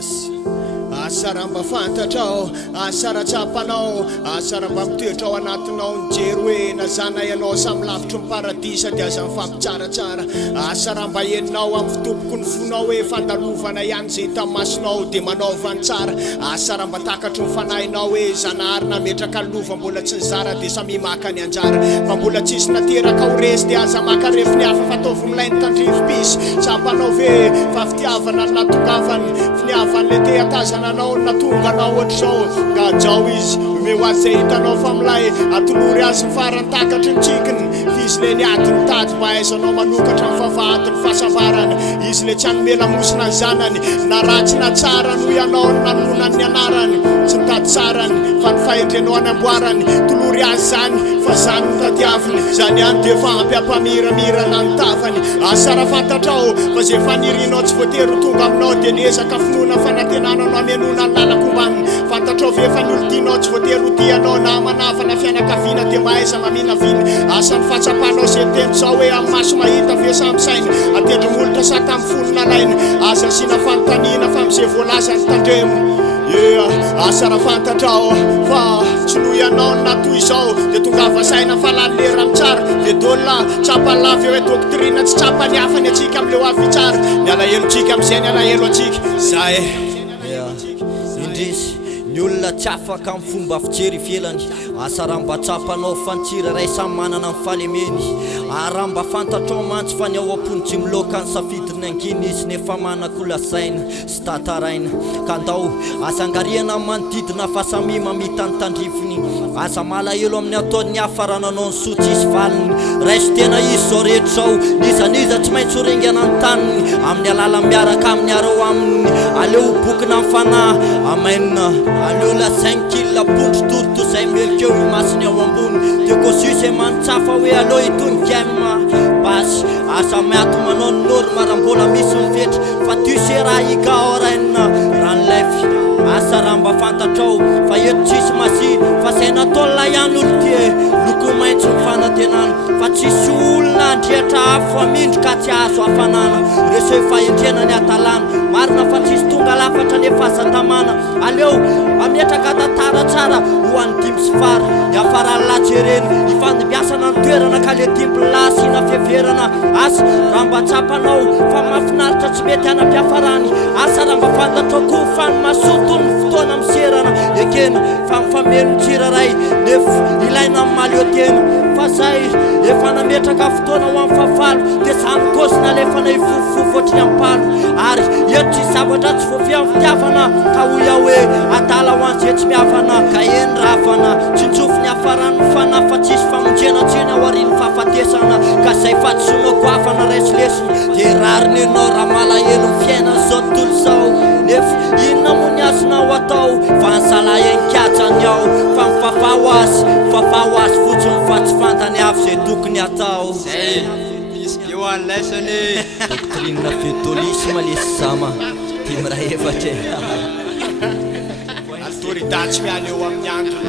Asara mba fantatrao, asara tsapanao, asara mba mitoetra ao anatinao nijery hoe nazana ianao samy lavitry ny paradisa dia aza mifampitsaratsara. Asara mba eninao amin'ny fitopoko ny fonao hoe fandalovana ihany zay tamasinao dia manaova ny tsara. Asara mba takatry ny fanahinao hoe zanahary nametraka ny lova mbola tsy nizara dia samy maka ny anjara. Fa mbola tsisy nateraka ho resy dia aza maka refy ny hafa fataovy milay ny tandrifo-pisy. Tsapanao ve fa fitiavana ny natongavany finiavany le te atazananao ny natonganao ohatr'izao ngajao izy ome ho azy zay hitanao fa milay atolory azy ny farany takatry ny tsikiny. Izy le niady ny tady mba aizanao manokatra ny vavahady ny fahasambarana. Izy le tsy hanome lamosina ny zanany na ratsy na tsara no ianao ny nanonany ny anarany. Tsy nitady tsarany fa ny fahendrenao any amboarany. Tolory azy zany fa zany ny tadiaviny, zany ihany dia fa ampiampamiramirana ny tavany. Asara fantatrao fa zay fanirinao tsy voatery tonga aminao dia niezaka finoana fanantenananao amenona ny lalak'ombaniny. Fantatrao ve fa ny olontianao tsy voatery ho tianao na manavana fianakaviana dia mahaiza maminaviny. Asany fatsapanao zay teny zao hoe amin'ny maso mahita ve samy sainy atendromolotra sa tamin'ny fonona lainy. Aza asiana fanontaniana fa amizay voalaza ny tandremo. Asara fantatrao fa tsy noho ianao ny natoy izao dia tonga vasaina falalera amin'ny tsara. Dia dolona tsapany lava hoe doktrina tsy tsapany hafa ny atsika amin'le ho avy tsara. Ny alahelotsika amin'izay ny alahelo atsika zay indrisy ny olona tsy afaka amin'ny fomba fijery ivelany. Asara mba tsapanao fantsira ray samy manana ny falemeny. Raha mba fantatrao mantsy fa ny ao am-pony tsy miloka ny safidiny anginy izy nefa manakolasaina sy tataraina. Ka andao asangariana manodidina fa samy mamita ny tandrifiny. Asa malahelo amin'ny ataon'ny hafarananao ny sotsy izy valiny. Raiso tena izy zao rehetra zao nizaniza tsy maintsy horingana ny taniny. Amin'ny alala miaraka amin'ny arao aminy aleo bokina ny fanahy amainina. Aleo la 5 kila pondro torto zay melokeo io masiny ao ambony. Dia kosy manotsafa hoe aleo itony gamma basy. Asa miato manao ny norma raha mbola misy mifetra fa tuse raha ika orainina ranolefy. Asa raha mba fantatrao fa eto tsisy masiny fa saina taolona ihany olo tie loko maitso ny fanantenana. Fa tsisy olona andrehatra afo amindro ka tsy azo hafanana. Reseho fahendrena ny atalana marina fa tsisy tonga lafatra nefa aza-tamana. Aleo ametraka tantara tsara ho an'ny dimy sy fara. Iafarany lajereny ifandimbiasana ny toerana ka le dimbilasi na fiheverana. Asa raha mba tsapanao fa mafinaritra tsy mety hanam-piafarany. Asa raha mba fantatrao koa fa ny masoto ny fotoana miserana. Ekena fa mifameno ny tsiraray nefa ilaina amin'ny malio tena. Fa zay efa nametraka fotoana ho amin'ny fafalo dia zany kosina alefa na ifofofo ohatry ampalo. Ary eto tsy zavatra tsy voafia amin'ny fitiavana ka ho ia hoe adala ho an'izay tsy miavana. Ka eny rafana tsinjofo ny afarany fanahy fa tsisy famonjena tsiny ao ariny fahafatesana. Ka zay fahadisoanao afana raisilesiny dia rariny ianao raha malahelo ny fiainana zao tontolo zao. Nefa inona moa ny azonao atao fa ny salahen-katsany ao. Fa mifafaho azy fotsiny fa tsy fantany avy zay tokony atao. One lesson Doktrina feudalisme lesy zama dimy raha efatra. Autoridade tsy miala eo amin'ny andro.